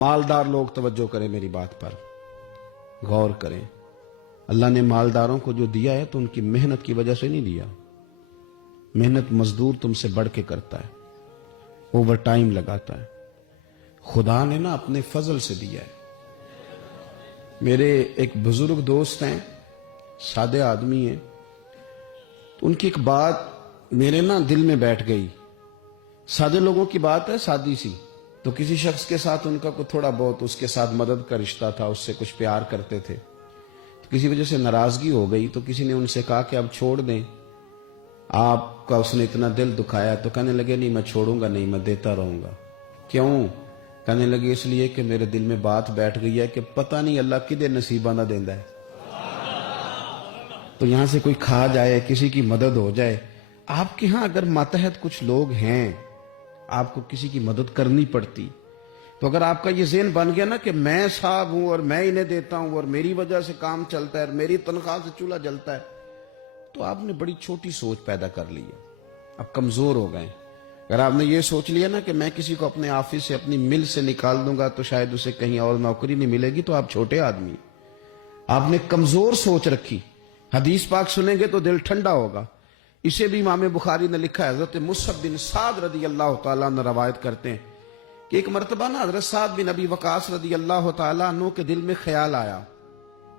मालदार लोग तवज्जो करें, मेरी बात पर गौर करें। अल्लाह ने मालदारों को जो दिया है तो उनकी मेहनत की वजह से नहीं दिया। मेहनत मजदूर तुमसे बढ़ के करता है, ओवर टाइम लगाता है। खुदा ने ना अपने फजल से दिया है। मेरे एक बुजुर्ग दोस्त हैं, सादे आदमी हैं, तो उनकी एक बात मेरे ना दिल में बैठ गई। सादे लोगों की बात है, सादी सी। तो किसी शख्स के साथ उनका कुछ थोड़ा बहुत उसके साथ मदद का रिश्ता था, उससे कुछ प्यार करते थे। तो किसी वजह से नाराजगी हो गई, तो किसी ने उनसे कहा कि अब छोड़ दें, आपका उसने इतना दिल दुखाया। तो कहने लगे नहीं, मैं छोड़ूंगा नहीं, मैं देता रहूंगा। क्यों? कहने लगे इसलिए कि मेरे दिल में बात बैठ गई है कि पता नहीं अल्लाह किदे नसीबा ना देंदा है। तो यहां से कोई खा जाए, किसी की मदद हो जाए। आपके यहां अगर मातहत कुछ लोग हैं, आपको किसी की मदद करनी पड़ती, तो अगर आपका ये ज़हन बन गया ना कि मैं साहब हूं और मैं इन्हें देता हूं और मेरी वजह से काम चलता है और मेरी तनख्वाह से चूल्हा जलता है, तो आपने बड़ी छोटी सोच पैदा कर ली है। अब कमजोर हो गए। अगर आपने ये सोच लिया ना कि मैं किसी को अपने ऑफिस से, अपनी मिल से निकाल दूंगा तो शायद उसे कहीं और नौकरी नहीं मिलेगी, तो आप छोटे आदमी। आपने कमजोर सोच रखी। हदीस पाक सुनेंगे तो दिल ठंडा होगा। इसे भी इमाम बुखारी ने लिखा है। हजरत मुसअब बिन साद रदी अल्लाह तआला अन्हु रवायत करते हैं कि एक मरतबा ना हजरत साद बिन अबी वकास रदी अल्लाह तआला अन्हु के दिल में ख्याल आया।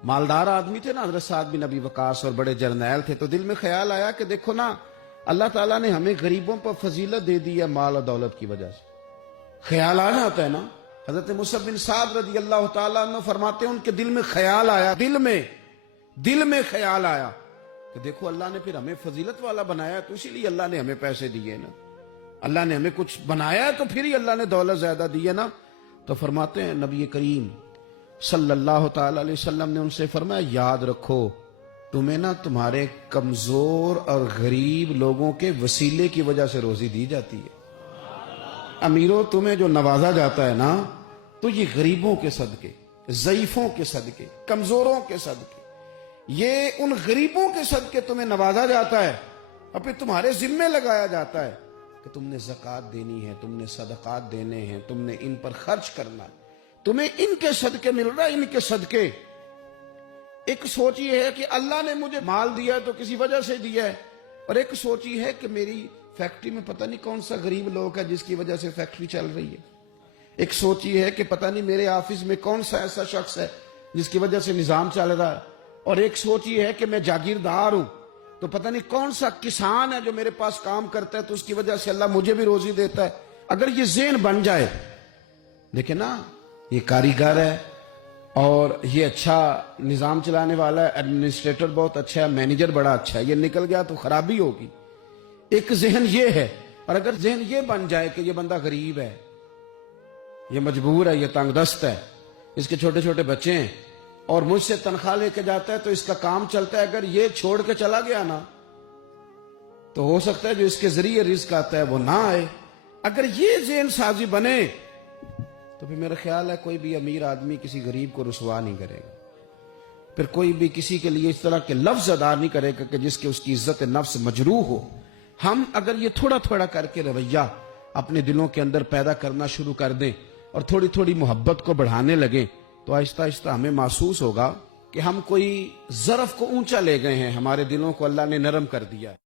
मालदार आदमी थे ना हजरत साद बिन अबी वकास, और बड़े जर्नैल थे। तो दिल में ख्याल आया कि देखो ना, अल्लाह ताला ने हमें गरीबों पर फजीलत दे दी है माल और दौलत की वजह से। ख्याल आना होता है ना। हजरत मुसअब बिन साद रदी अल्लाह तआला अन्हु फरमाते हैं उनके दिल में ख्याल आया, दिल में ख्याल आया कि देखो अल्लाह ने फिर हमें फजीलत वाला बनाया, तो इसीलिए अल्लाह ने हमें पैसे दिए ना। अल्लाह ने हमें कुछ बनाया है तो फिर ही अल्लाह ने दौलत ज्यादा दी है ना। तो फरमाते हैं नबी करीम सल्लल्लाहु ताला अलैहि वसल्लम ने उनसे फरमाया, याद रखो तुम्हें ना तुम्हारे कमजोर और गरीब लोगों के वसीले की वजह से रोजी दी जाती है। अमीरों, तुम्हें जो नवाजा जाता है ना, तो ये गरीबों के सदके, ज़ईफों के सदके, कमजोरों के सदके, ये उन गरीबों के सदके तुम्हें नवाजा जाता है और फिर तुम्हारे जिम्मे लगाया जाता है कि तुमने ज़कात देनी है, तुमने सदकात देने हैं, तुमने इन पर खर्च करना है, तुम्हें इनके सदके मिल रहा है, इनके सदके। एक सोच ये है कि अल्लाह ने मुझे माल दिया है तो किसी वजह से दिया है, और एक सोच ये है कि मेरी फैक्ट्री में पता नहीं कौन सा गरीब लोग है जिसकी वजह से फैक्ट्री चल रही है। एक सोच ये है कि पता नहीं मेरे ऑफिस में कौन सा ऐसा शख्स है जिसकी वजह से निजाम चल रहा है। और एक सोच ये है कि मैं जागीरदार हूं, तो पता नहीं कौन सा किसान है जो मेरे पास काम करता है, तो उसकी वजह से अल्लाह मुझे भी रोजी देता है। अगर ये ज़हन बन जाए, देखे ना, ये कारीगर है और ये अच्छा निजाम चलाने वाला है, एडमिनिस्ट्रेटर बहुत अच्छा है, मैनेजर बड़ा अच्छा है, ये निकल गया तो खराबी होगी। एक जहन ये है। और अगर जहन ये बन जाए कि ये बंदा गरीब है, ये मजबूर है, ये तंगदस्त है, इसके छोटे छोटे बच्चे हैं और मुझसे तनख्वाह लेके जाता है तो इसका काम चलता है, अगर ये छोड़ के चला गया ना, तो हो सकता है जो इसके जरिए रिस्क आता है वो ना आए। अगर ये ज़हन साजी बने तो फिर मेरा ख्याल है कोई भी अमीर आदमी किसी गरीब को रुसवा नहीं करेगा। फिर कोई भी किसी के लिए इस तरह के लफ्ज अदा नहीं करेगा कि जिसके उसकी इज्जत नफ्स मजरूह हो। हम अगर ये थोड़ा थोड़ा करके रवैया अपने दिलों के अंदर पैदा करना शुरू कर दें और थोड़ी थोड़ी मोहब्बत को बढ़ाने लगे, तो आहिस्ता आहिस्ता हमें महसूस होगा कि हम कोई ज़रफ को ऊंचा ले गए हैं, हमारे दिलों को अल्लाह ने नरम कर दिया।